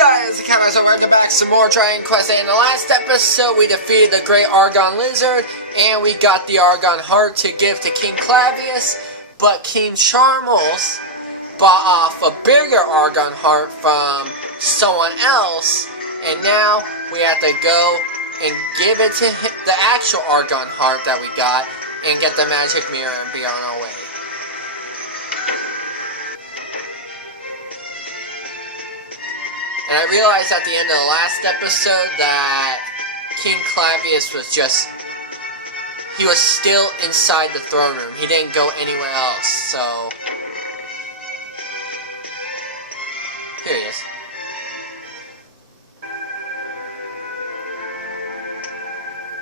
guys, the Cameras and welcome back to some more Dragon Quest 8. In the last episode, we defeated the Great Argon Lizard, and we got the Argon Heart to give to King Clavius, but King Charmles bought off a bigger Argon Heart from someone else, and now we have to go and give it to the actual Argon Heart that we got, and get the magic mirror and be on our way. And I realized at the end of the last episode that King Clavius was he was still inside the throne room. He didn't go anywhere else, so... Here he is.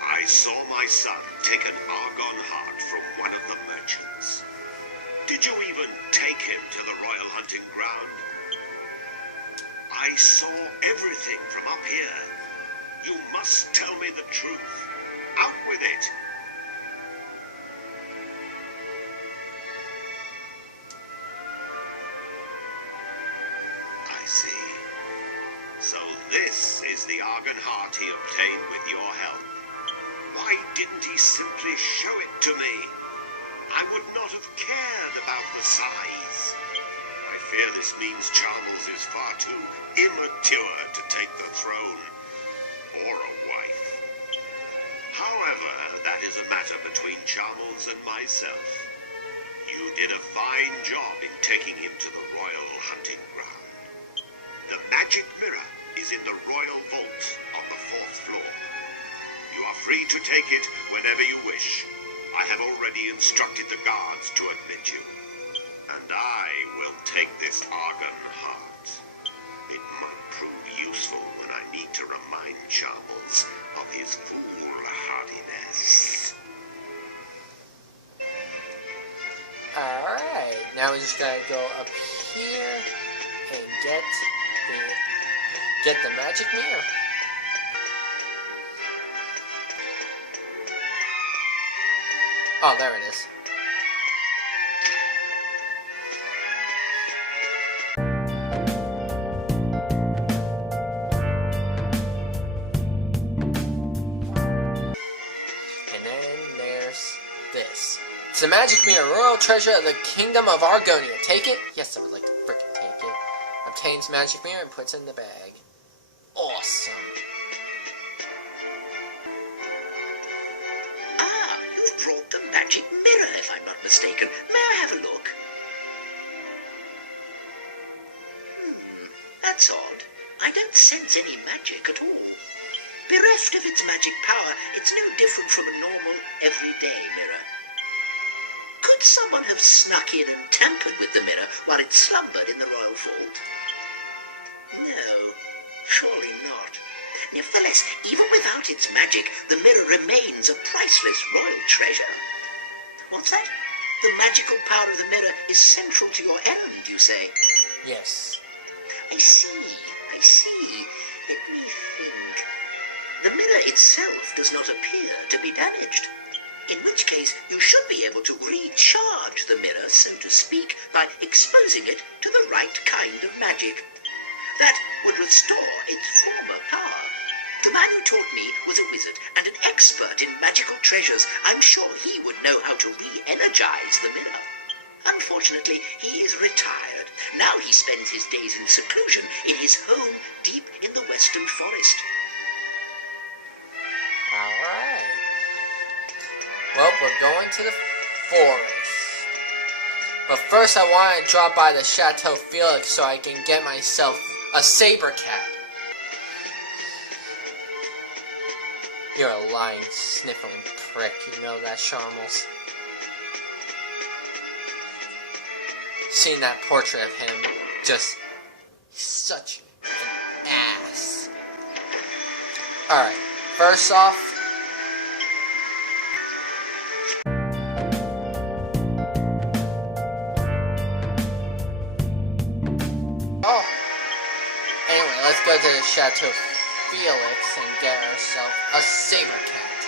I saw my son take an Argon heart from one of the merchants. Did you even take him to the royal hunting ground? I saw everything from up here. You must tell me the truth. Out with it. I see. So this is the Argon heart he obtained with your help. Why didn't he simply show it to me? I would not have cared about the size. I fear this means Charmles is far too immature to take the throne, or a wife. However, that is a matter between Charmles and myself. You did a fine job in taking him to the royal hunting ground. The magic mirror is in the royal vault on the 4th floor. You are free to take it whenever you wish. I have already instructed the guards to admit you. And I will take this Argon heart. It might prove useful when I need to remind Charmles of his foolhardiness. Alright, now we just gotta go up here and get the magic mirror. Oh, there it is. It's the magic mirror, royal treasure of the kingdom of Argonia. Take it? Yes, I would like to frickin' take it. Obtains magic mirror and puts it in the bag. Awesome. Ah, you've brought the magic mirror, if I'm not mistaken. May I have a look? That's odd. I don't sense any magic at all. Bereft of its magic power, it's no different from a normal, everyday mirror. Could someone have snuck in and tampered with the mirror while it slumbered in the royal vault? No, surely not. Nevertheless, even without its magic, the mirror remains a priceless royal treasure. What's that? The magical power of the mirror is central to your errand, you say? Yes. I see. Let me think. The mirror itself does not appear to be damaged. In which case, you should be able to recharge the mirror, so to speak, by exposing it to the right kind of magic. That would restore its former power. The man who taught me was a wizard and an expert in magical treasures. I'm sure he would know how to re-energize the mirror. Unfortunately, he is retired. Now he spends his days in seclusion in his home deep in the western forest. Alright. Well, we're going to the forest. But first I want to drop by the Chateau Felix so I can get myself a saber cat. You're a lying, sniffling prick, you know that, Charmles? Seeing that portrait of him, just such an ass. Alright, first off, let's go to the Chateau Felix and get ourselves a saber cat.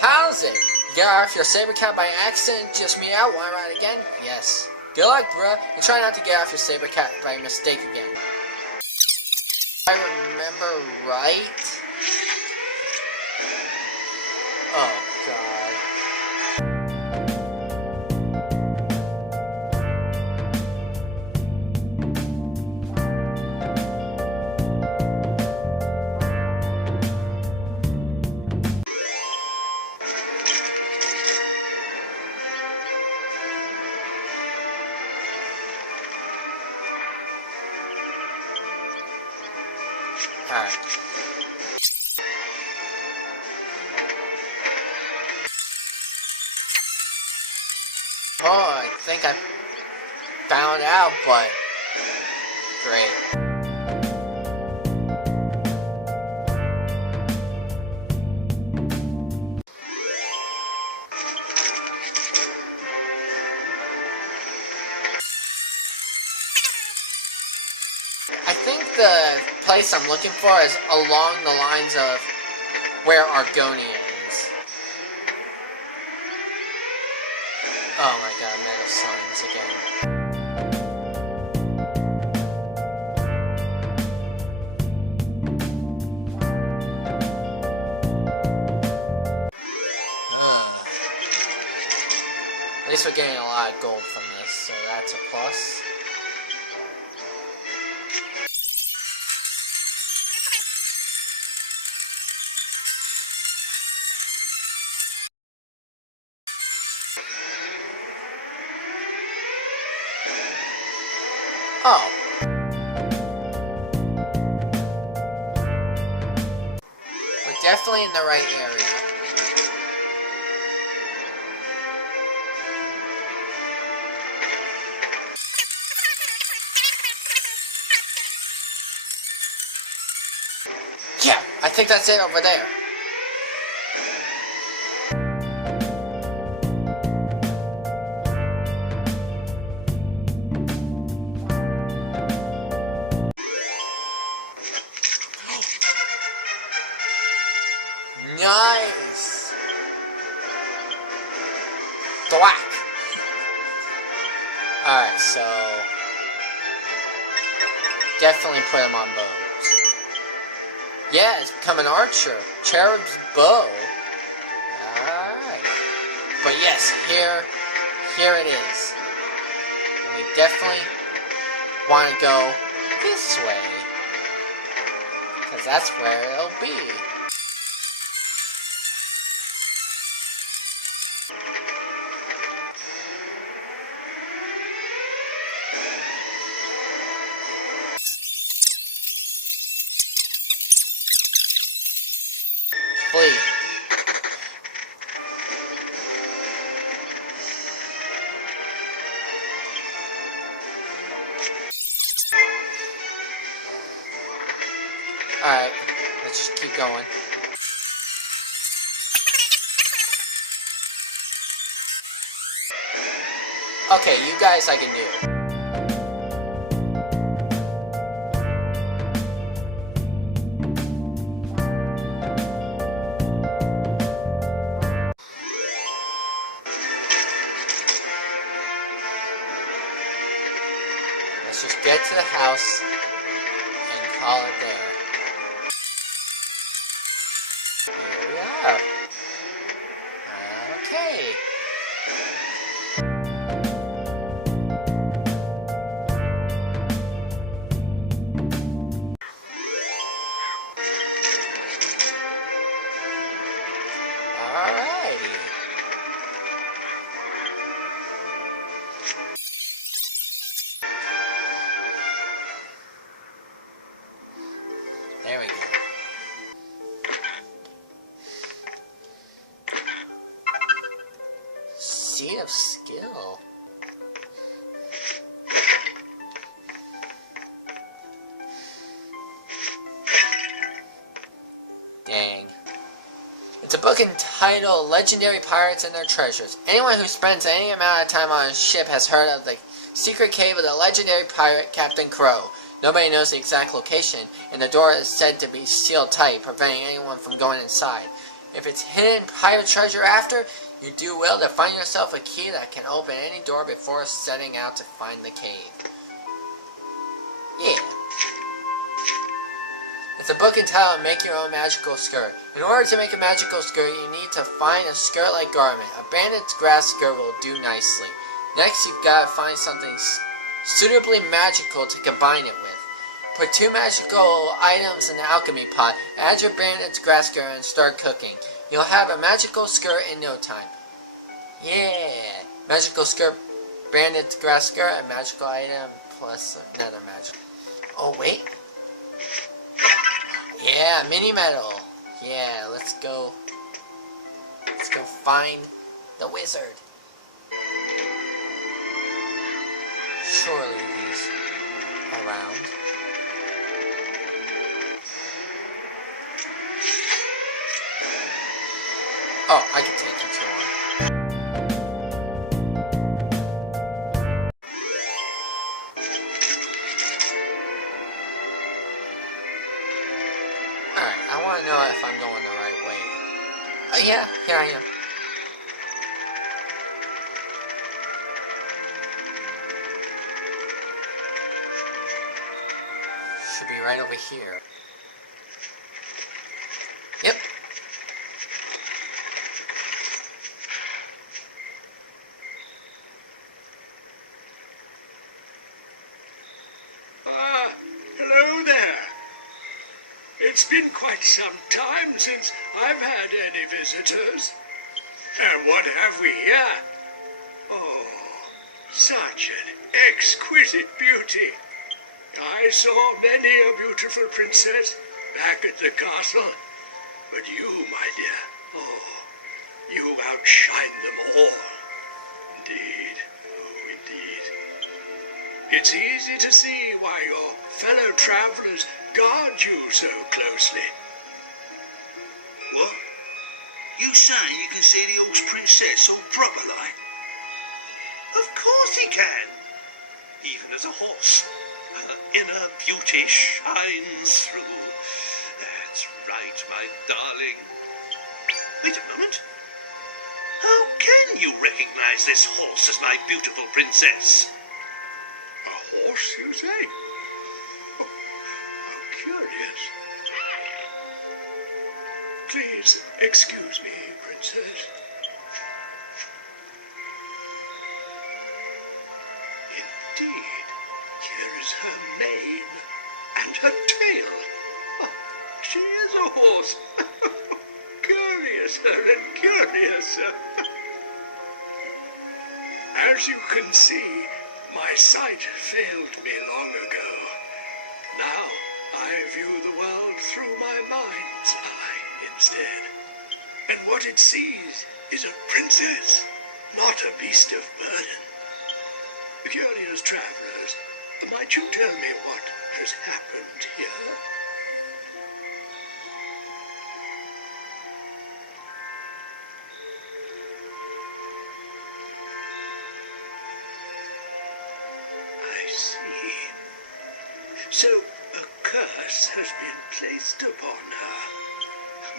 How's it? You got off your saber cat by accident, just me out, want to ride again? Yes. Good luck, bruh, and try not to get off your saber cat by mistake again. If I remember right... Oh, God. Alright. Oh, I think I found out, but great. I think the place I'm looking for is along the lines of where Argonia is. Oh my god, metal signs again. At least we're getting a lot of gold from this, so that's a plus. Oh. We're definitely in the right area. Yeah, I think that's it over there. Nice! Thwack! Alright, so... definitely put him on bows. Yeah, it's become an archer. Cherub's bow. Alright. But yes, here it is. And we definitely want to go this way. Because that's where it'll be. Flee. Alright, let's just keep going. Okay, you guys I can do. Let's just get to the house and call it there. Here we are. Okay. Alrighty. There we go. Seed of skill. Dang. It's a book entitled Legendary Pirates and Their Treasures. Anyone who spends any amount of time on a ship has heard of the secret cave of the legendary pirate Captain Crow. Nobody knows the exact location, and the door is said to be sealed tight, preventing anyone from going inside. If it's hidden pirate treasure after, You do well to find yourself a key that can open any door before setting out to find the cave. Yeah. It's a book entitled Make Your Own Magical Skirt. In order to make a magical skirt, you need to find a skirt-like garment. A banded grass skirt will do nicely. Next, you've got to find something suitably magical to combine it with. Put 2 magical items in the alchemy pot, add your banded grass skirt, and start cooking. You'll have a magical skirt in no time. Yeah! Magical skirt, banded grass skirt, a magical item, plus another magical. Oh, wait. Yeah, mini medal. Yeah, let's go. Let's go find the wizard. Surely he's around. Oh, I can take you to one. Alright, I want to know if I'm going the right way. Oh yeah, here I am. Should be right over here. Yep. Hello there. It's been quite some time since I've had any visitors. And what have we here? Oh, such an exquisite beauty. I saw many a beautiful princess back at the castle. But you, my dear, oh, you outshine them all. Indeed, oh, indeed. It's easy to see why your fellow travelers guard you so closely. What? You saying you can see the Orc's princess all proper like? Of course he can. Even as a horse, her inner beauty shines through. That's right, my darling. Wait a moment. How can you recognize this horse as my beautiful princess? A horse, you say? Oh, how curious. Please excuse me, princess. Indeed, here is her mane and her tail. Oh, she is a horse. Curiouser and curiouser. As you can see, my sight failed me long ago. Now I view the world through my mind's eye instead. And what it sees is a princess, not a beast of burden. Curious travelers, might you tell me what has happened here? I see. So a curse has been placed upon her.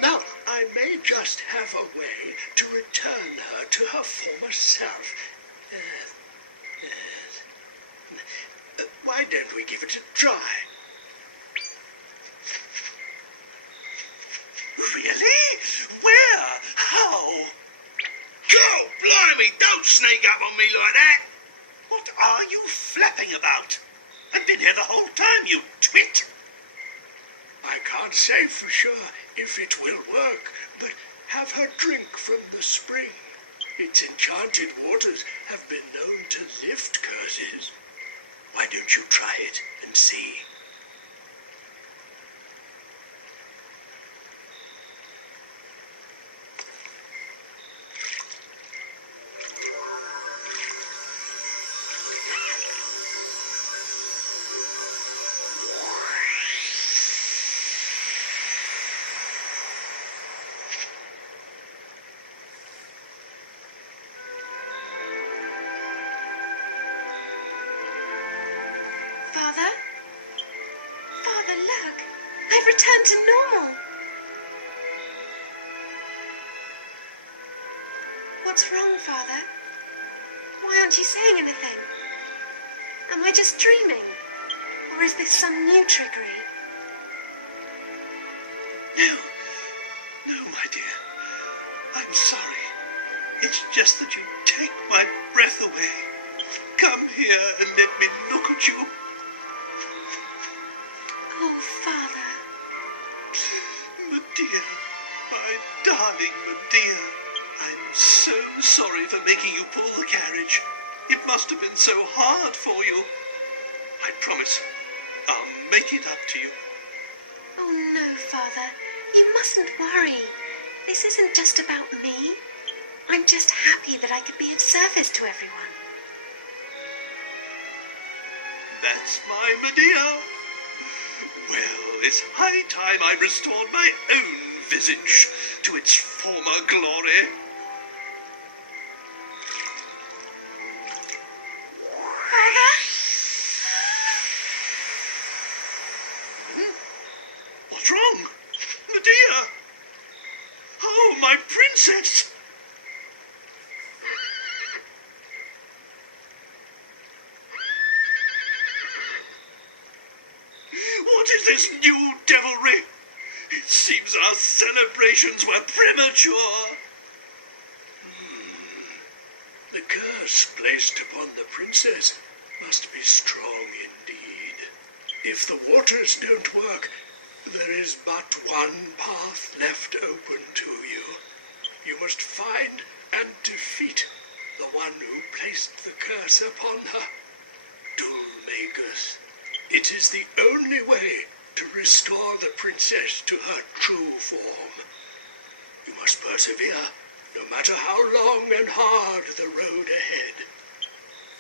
Now, I may just have a way to return her to her former self. Why don't we give it a try? Really? Where? How? Go, blimey, don't sneak up on me like that. What are you flapping about? I've been here the whole time, you twit. I can't say for sure if it will work, but have her drink from the spring. Its enchanted waters have been known to lift curses. Why don't you try it and see? Father? Father, look! I've returned to normal! What What's wrong, Father? Why aren't you saying anything? Am I just dreaming? Or is this some new trickery? No. No, my dear. I'm sorry. It's just that you take my breath away. Come here and let me look at you. Oh, Father. Medea, my darling Medea. I'm so sorry for making you pull the carriage. It must have been so hard for you. I promise I'll make it up to you. Oh, no, Father. You mustn't worry. This isn't just about me. I'm just happy that I could be of service to everyone. That's my Medea. Well, it's high time I restored my own visage to its former glory. What's wrong? Medea! Oh, my princess! What is this new devilry? It seems our celebrations were premature. The curse placed upon the princess must be strong indeed. If the waters don't work, there is but one path left open to you. You must find and defeat the one who placed the curse upon her, Dhoulmagus. It is the only way to restore the princess to her true form. You must persevere, no matter how long and hard the road ahead.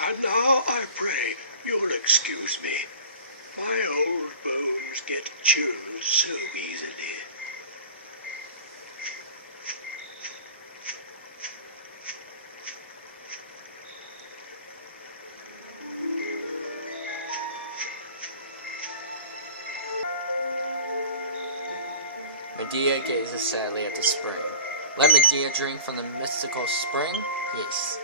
And now I pray you'll excuse me. My old bones get chilled so easily. Medea gazes sadly at the spring. Let Medea drink from the mystical spring? Yes.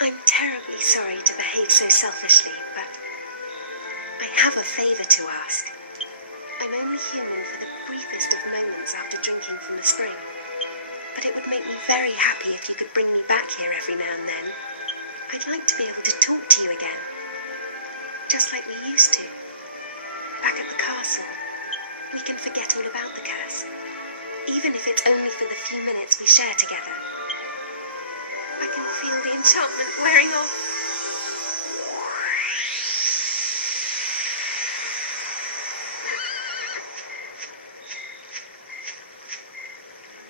I'm terribly sorry to behave so selfishly, but I have a favor to ask. I'm only human for the briefest of moments after drinking from the spring, but it would make me very happy if you could bring me back here every now and then. I'd like to be able to talk to you again, just like we used to. Back at the castle, we can forget all about the curse, even if it's only for the few minutes we share together. I can feel the enchantment wearing off.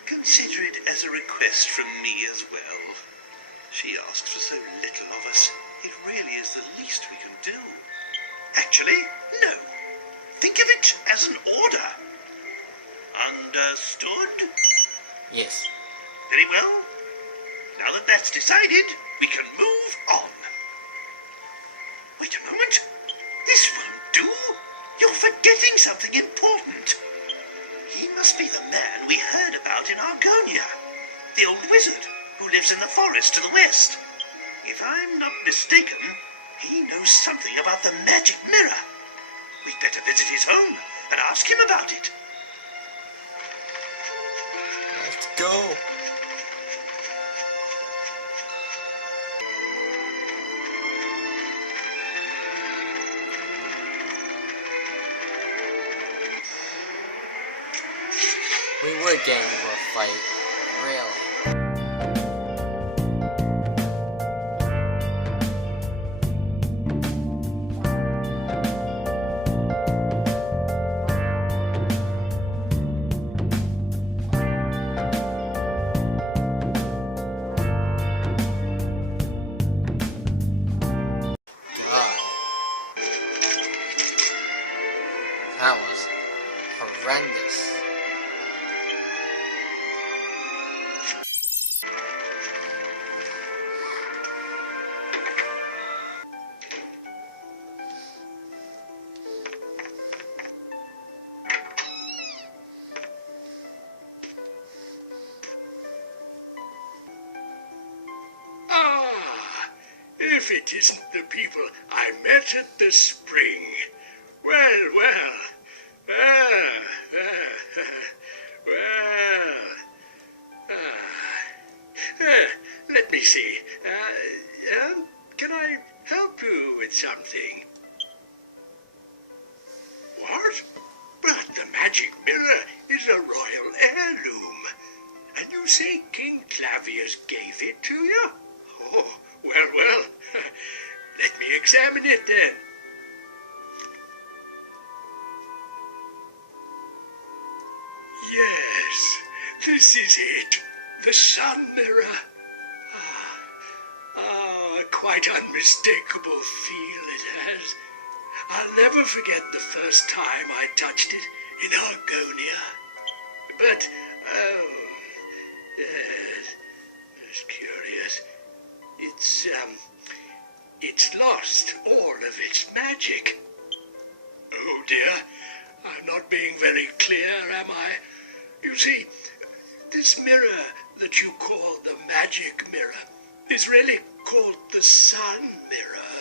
Consider it as a request from me as well. She asks for so little of us. It really is the least we can do. Actually, no. Think of it as an order. Understood? Yes. Very well. Now that that's decided, we can move on. Wait a moment. This won't do. You're forgetting something important. He must be the man we heard about in Argonia. The old wizard who lives in the forest to the west. If I'm not mistaken, he knows something about the magic mirror. We'd better visit his home and ask him about it. Let's go. We would get into a fight, really. God. That was horrendous. if it isn't the people I met at the spring. Well, let me see. Can I help you with something? What? But the magic mirror is a royal heirloom. And you say King Clavius gave it to you? Oh, well. Let me examine it then. Yes, this is it. The sun mirror. Quite unmistakable feel it has. I'll never forget the first time I touched it in Argonia. But, yes, it's curious. It's lost all of its magic. Oh dear, I'm not being very clear, am I? You see, this mirror that you call the magic mirror is really called the sun mirror.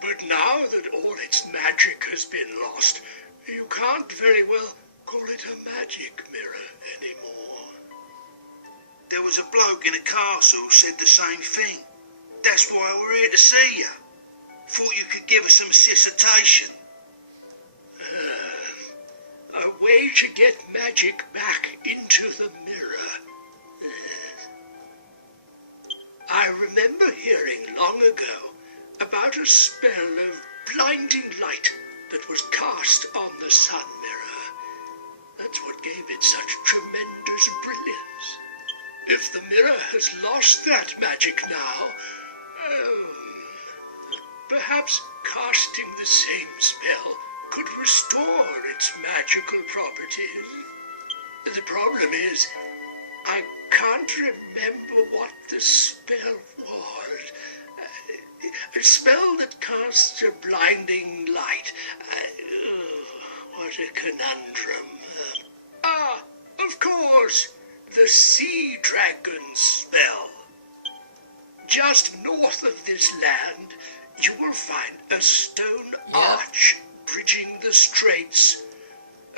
But now that all its magic has been lost, you can't very well call it a magic mirror anymore. There was a bloke in a castle who said the same thing. That's why we're here to see you. Thought you could give us some dissertation. A way to get magic back into the mirror. I remember hearing long ago about a spell of blinding light that was cast on the sun mirror. That's what gave it such tremendous brilliance. If the mirror has lost that magic now, perhaps casting the same spell could restore its magical properties. The problem is, I can't remember what the spell was. A spell that casts a blinding light. What a conundrum. Of course, the sea dragon spell. Just north of this land, you will find a stone arch bridging the straits.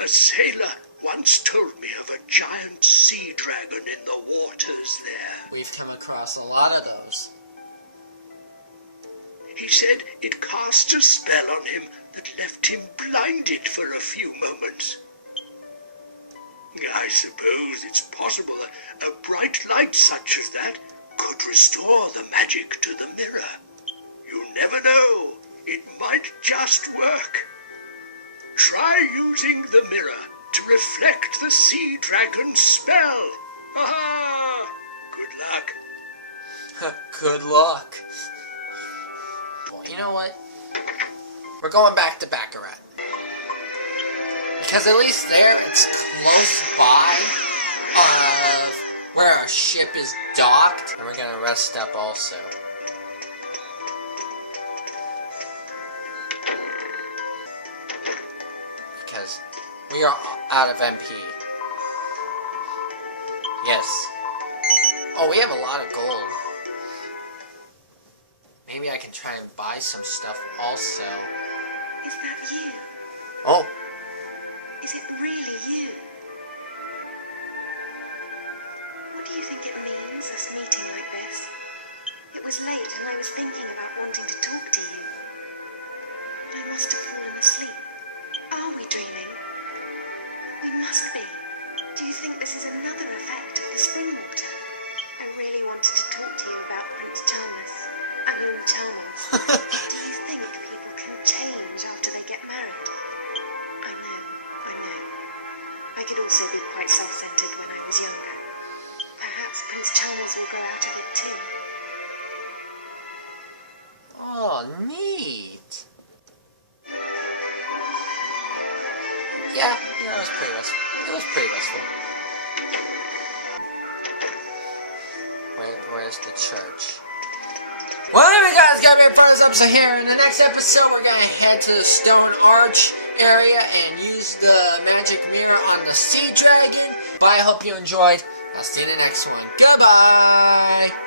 A sailor once told me of a giant sea dragon in the waters there. We've come across a lot of those. He said it cast a spell on him that left him blinded for a few moments. I suppose it's possible a bright light such as that could restore the magic to the mirror. You never know. It might just work. Try using the mirror to reflect the sea dragon's spell. Good luck. Good luck. Well, you know what? We're going back to Baccarat. Because at least there, it's close by of where our ship is docked. And we're going to rest up also. Because we are out of MP. Yes. Oh, we have a lot of gold. Maybe I can try and buy some stuff also. Is that you? Oh. Is it really you? What do you think it means, us meeting like this? It was late and I was thinking about wanting to talk to you. But I must have fallen asleep. Are we dreaming? We must be. Do you think this is another effect of the spring water? I really wanted to talk to you about Prince Charles. Do you think people can change after they get married? I know. I could also be quite self-centered when I was younger. Perhaps Prince Charles will grow out of it too. Oh, neat. Yeah, it was pretty restful. Where's the church? Well, anyway, guys, gotta be it for this episode here. In the next episode, we're gonna head to the Stone Arch area and use the magic mirror on the sea dragon. But I hope you enjoyed. I'll see you in the next one. Goodbye!